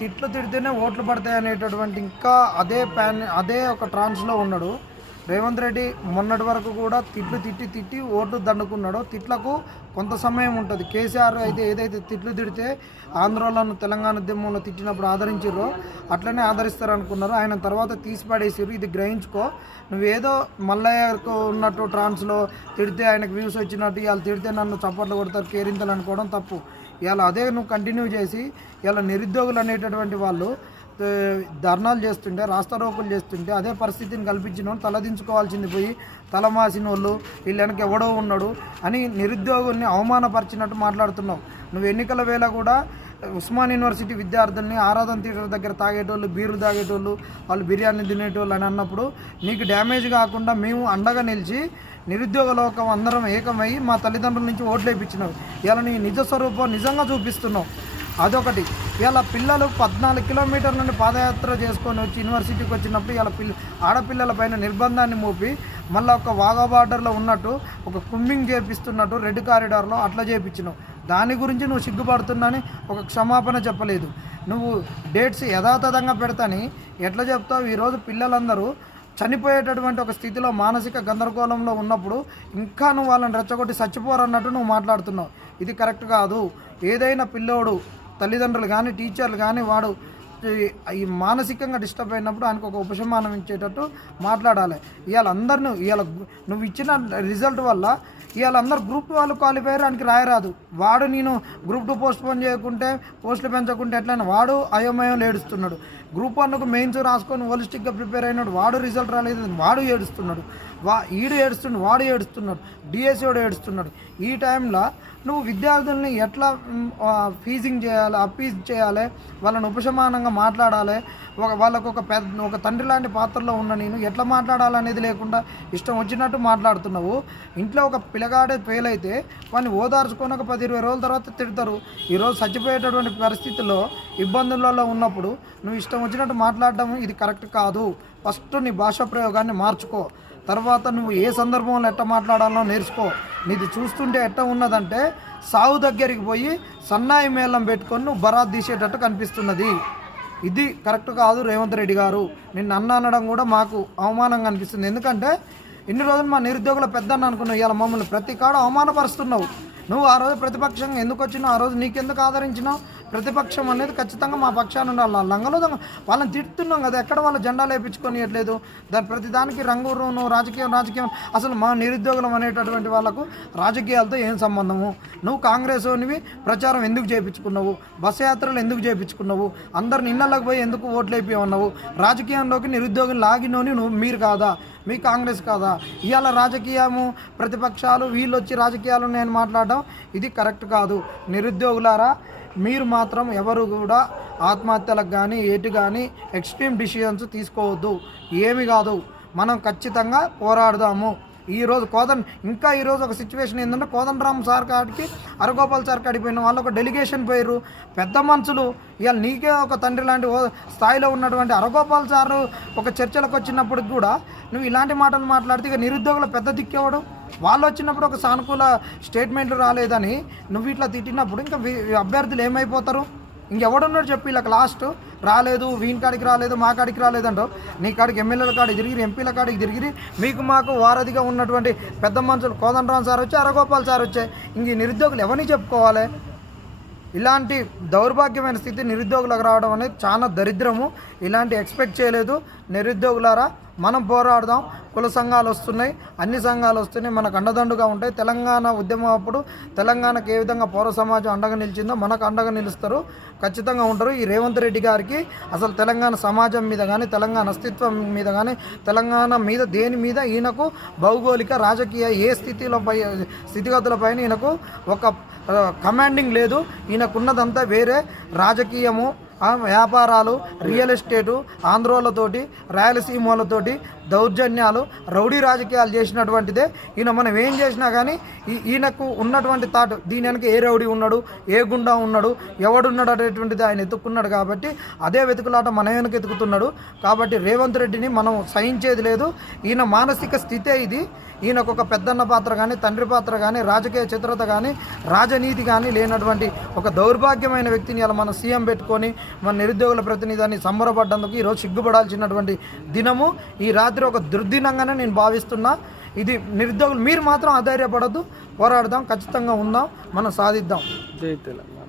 తిట్లు తిడితేనే ఓట్లు పడతాయి అనేటటువంటి ఇంకా అదే ఒక ట్రాన్స్లో ఉన్నాడు రేవంత్ రెడ్డి. మొన్నటి వరకు కూడా తిట్లు తిట్టి ఓట్లు దండుకున్నాడో తిట్లకు కొంత సమయం ఉంటుంది. కేసీఆర్ అయితే ఏదైతే తిట్లు తిడితే ఆంధ్రలను తెలంగాణ ఉద్యమంలో తిట్టినప్పుడు ఆదరించారో అట్లనే ఆదరిస్తారనుకున్నారు. ఆయన తర్వాత తీసి పడేసారు. ఇది గ్రహించుకో. నువ్వేదో మల్లయ్యకు ఉన్నట్టు ట్రాన్స్లో తిడితే ఆయనకు వ్యూస్ వచ్చినట్టు ఇవాళ తిడితే నన్ను చప్పట్లు కొడతారు కేరింతలు అనుకోవడం తప్పు. ఇలా అదే నువ్వు కంటిన్యూ చేసి ఇలా నిరుద్యోగులు అనేటటువంటి వాళ్ళు ధర్నాలు చేస్తుంటే రాస్తారోకులు చేస్తుంటే అదే పరిస్థితిని కల్పించిన వాళ్ళు తలదించుకోవాల్సింది పోయి తలమాసిన వాళ్ళు వీళ్ళు వెనక ఎవడో ఉన్నాడు అని నిరుద్యోగుల్ని అవమానపరిచినట్టు మాట్లాడుతున్నావు. నువ్వు ఎన్నికల వేళ కూడా ఉస్మాన్ యూనివర్సిటీ విద్యార్థుల్ని ఆరాధన థియేటర్ దగ్గర తాగేటోళ్ళు, బీర్లు తాగేటోళ్ళు, వాళ్ళు బిర్యానీ తినేటోళ్ళు అని అన్నప్పుడు నీకు డ్యామేజ్ కాకుండా మేము అండగా నిలిచి నిరుద్యోగ లోకం అందరం ఏకమై మా తల్లిదండ్రుల నుంచి ఓట్లు వేయించినావు. ఇలా నీ నిజ స్వరూపం నిజంగా చూపిస్తున్నావు. అదొకటి. ఇలా పిల్లలు 14 కిలోమీటర్ల నుండి పాదయాత్ర చేసుకొని వచ్చి యూనివర్సిటీకి వచ్చినప్పుడు ఇలా ఆడపిల్లల పైన నిర్బంధాన్ని మోపి మళ్ళీ ఒక వాగా బార్డర్లో ఉన్నట్టు ఒక కుంబింగ్ చేపిస్తున్నట్టు రెడ్ కారిడార్లో అట్లా చేయించినావు. దాని గురించి నువ్వు సిగ్గుపడుతున్నాని ఒక క్షమాపణ చెప్పలేదు. నువ్వు డేట్స్ యథాతథంగా పెడతాని ఎట్లా చెప్తావు? ఈరోజు పిల్లలందరూ చనిపోయేటటువంటి ఒక స్థితిలో మానసిక గందరగోళంలో ఉన్నప్పుడు ఇంకా నువ్వు వాళ్ళని రెచ్చగొట్టి చచ్చిపోరన్నట్టు నువ్వు మాట్లాడుతున్నావు. ఇది కరెక్ట్ కాదు. ఏదైనా పిల్లోడు తల్లిదండ్రులు కానీ టీచర్లు కానీ వాడు ఈ మానసికంగా డిస్టర్బ్ అయినప్పుడు ఆయనకు ఒక ఉపశమనం ఇచ్చేటట్టు మాట్లాడాలి. ఇవాళ అందరిని నువ్వు ఇచ్చిన రిజల్ట్ వల్ల ఇవాళ అందరు గ్రూప్ వాళ్ళు క్వాలిఫై ఆయనకి రాయరాదు. వాడు నేను గ్రూప్ 2 పోస్ట్పోన్ చేయకుంటే పోస్టులు పెంచకుంటే ఎట్లయినా వాడు అయోమయంలో ఏడుస్తున్నాడు. గ్రూప్ 1కు మెయిన్స్ రాసుకొని హోలిస్టిక్గా ప్రిపేర్ అయినాడు. వాడు రిజల్ట్ రాలేదు, వాడు ఏడుస్తున్నాడు. ఈడు ఏడుస్తున్నాడు, వాడు ఏడుస్తున్నాడు, డిఎస్సి వాడు ఏడుస్తున్నాడు. ఈ టైంలో నువ్వు విద్యార్థుల్ని ఎట్లా ఫీజింగ్ చేయాలి, అప్పీజ్ చేయాలి, వాళ్ళని ఉపశమానంగా మాట్లాడాలి, వాళ్ళకు ఒక తండ్రి లాంటి పాత్రలో ఉన్న నేను ఎట్లా మాట్లాడాలనేది లేకుండా ఇష్టం వచ్చినట్టు మాట్లాడుతున్నావు. ఇంట్లో ఒక పిల్లగాడే ఫెయిల్ అయితే వాడిని ఓదార్చుకొని ఒక 10-20 రోజుల తర్వాత తిడతారు. ఈరోజు చచ్చిపోయేటటువంటి పరిస్థితుల్లో ఇబ్బందులలో ఉన్నప్పుడు నువ్వు ఇష్టం వచ్చినట్టు మాట్లాడడం ఇది కరెక్ట్ కాదు. ఫస్ట్ నీ భాషా ప్రయోగాన్ని మార్చుకో. తర్వాత నువ్వు ఏ సందర్భంలో ఎట్ట మాట్లాడాలో నేర్చుకో. నీది చూస్తుంటే ఎట్ట ఉన్నదంటే సావు దగ్గరికి పోయి సన్నాయి మేళం పెట్టుకొని నువ్వు బరాత్ తీసేటట్టు కనిపిస్తున్నది. ఇది కరెక్ట్ కాదు రేవంత్ రెడ్డి గారు. నిన్ను అనడం కూడా మాకు అవమానంగా అనిపిస్తుంది. ఎందుకంటే ఇన్ని రోజులు మా నిరుద్యోగుల పెద్దన్న అనుకున్నావు, ఇవాళ మమ్మల్ని ప్రతి కాడ అవమానపరుస్తున్నావు. నువ్వు ఆ రోజు ప్రతిపక్షంగా ఎందుకు వచ్చినావు? ఆ రోజు నీకెందుకు ఆదరించినావు? ప్రతిపక్షం అనేది ఖచ్చితంగా మా పక్షాన్ని ఉండాలి. లంగలో వాళ్ళని తిడుతున్నాం కదా, ఎక్కడ వాళ్ళ జెండాలు వేయించుకొనియట్లేదు. ప్రతి దానికి రంగు రాజకీయం. అసలు మా నిరుద్యోగులం అనేటటువంటి వాళ్ళకు రాజకీయాలతో ఏం సంబంధము? నువ్వు కాంగ్రెస్ వానివి ప్రచారం ఎందుకు చేయించుకున్నావు? బస్సు యాత్రలు ఎందుకు చేయించుకున్నావు? అందరిని ఇళ్ళకి పోయి ఎందుకు ఓట్లు అయిపోయావు? రాజకీయంలోకి నిరుద్యోగులు లాగినోని మీరు కాదా? మీ కాంగ్రెస్ కాదా? ఇవాళ రాజకీయము ప్రతిపక్షాలు వీళ్ళు వచ్చి రాజకీయాలు నేను మాట్లాడడం ఇది కరెక్ట్ కాదు. నిరుద్యోగులారా, మీరు మాత్రం ఎవరు కూడా ఆత్మహత్యలకు కానీ ఏటి కానీ ఎక్స్ట్రీమ్ డిసిషన్స్ తీసుకోవద్దు. ఏమి కాదు, మనం ఖచ్చితంగా పోరాడదాము. ఈరోజు ఈరోజు ఒక సిచ్యువేషన్ ఏంటంటే కోదండరామ్ సార్ కాడికి హరగోపాల్ సార్ కాడికి పోయిన వాళ్ళు ఒక డెలిగేషన్ పోయారు. పెద్ద మనుషులు ఇవాళ నీకే ఒక తండ్రి లాంటి స్థాయిలో ఉన్నటువంటి హరగోపాల్ సార్ ఒక చర్చలకు వచ్చినప్పటికి కూడా నువ్వు ఇలాంటి మాటలు మాట్లాడితే ఇక నిరుద్యోగుల పెద్ద దిక్కేవడం. వాళ్ళు వచ్చినప్పుడు ఒక సానుకూల స్టేట్మెంట్లు రాలేదని నువ్వు ఇట్లా తిట్టినప్పుడు ఇంకా అభ్యర్థులు ఏమైపోతారు? ఇంకెవడున్నాడు చెప్పి ఇలా లాస్ట్ రాలేదు, వీని కాడికి రాలేదు, మా కాడికి రాలేదంటావు. నీ కాడికి ఎమ్మెల్యేల కాడికి తిరిగి ఎంపీల కాడికి తిరిగి మీకు మాకు వారధిగా ఉన్నటువంటి పెద్ద మనుషులు కోదండరామ్ సార్ వచ్చి హరగోపాల్ సార్ వచ్చాయి. ఇంక ఈ నిరుద్యోగులు ఎవరిని చెప్పుకోవాలి? ఇలాంటి దౌర్భాగ్యమైన స్థితి నిరుద్యోగులకు రావడం అనేది చాలా దరిద్రము. ఇలాంటి ఎక్స్పెక్ట్ చేయలేదు. నిరుద్యోగులారా, మనం పోరాడదాం. కుల సంఘాలు వస్తున్నాయి, అన్ని సంఘాలు వస్తున్నాయి, మనకు అండదండుగా ఉంటాయి. తెలంగాణ ఉద్యమం అప్పుడు తెలంగాణకు ఏ విధంగా పౌర సమాజం అండగా నిలిచిందో మనకు అండగా నిలుస్తారు, ఖచ్చితంగా ఉంటారు. ఈ రేవంత్ రెడ్డి గారికి అసలు తెలంగాణ సమాజం మీద కానీ తెలంగాణ అస్తిత్వం మీద కానీ తెలంగాణ మీద దేని మీద ఈయనకు భౌగోళిక రాజకీయ ఏ స్థితిగతులపైన ఈయనకు ఒక కమాండింగ్ లేదు. ఈయనకున్నదంతా వేరే రాజకీయము, వ్యాపారాలు, రియల్ ఎస్టేటు, ఆంధ్రోలతోటి రాయలసీమలతోటి దౌర్జన్యాలు, రౌడీ రాజకీయాలు చేసినటువంటిదే ఈయన. మనం ఏం చేసినా కానీ ఈయనకు ఉన్నటువంటి థాట్ దీని వెనక ఏ రౌడీ ఉన్నాడు, ఏ గుండా ఉన్నాడు, ఎవడున్నాడు అనేటువంటిది ఆయన ఎత్తుక్కున్నాడు. కాబట్టి అదే వెతుకులాట మన వెనక ఎత్తుకుతున్నాడు. కాబట్టి రేవంత్ రెడ్డిని మనం సహించేది లేదు. ఈయన మానసిక స్థితే ఇది. ఈయనకు ఒక పెద్దన్న పాత్ర కానీ, తండ్రి పాత్ర కానీ, రాజకీయ చిత్రత కానీ, రాజనీతి కానీ లేనటువంటి ఒక దౌర్భాగ్యమైన వ్యక్తిని ఇలా మన సీఎం పెట్టుకొని మన నిరుద్యోగుల ప్రతినిధిని సంబరపడ్డందుకు ఈరోజు సిగ్గుపడాల్సినటువంటి దినము. ఈ రాత్రి ఒక దుర్దినంగానే నేను భావిస్తున్నా. ఇది నిరుద్యోగులు మీరు మాత్రం అధైర్యపడద్దు, పోరాడదాం, ఖచ్చితంగా ఉందాం, మనం సాధిద్దాం. జై తెలంగాణ.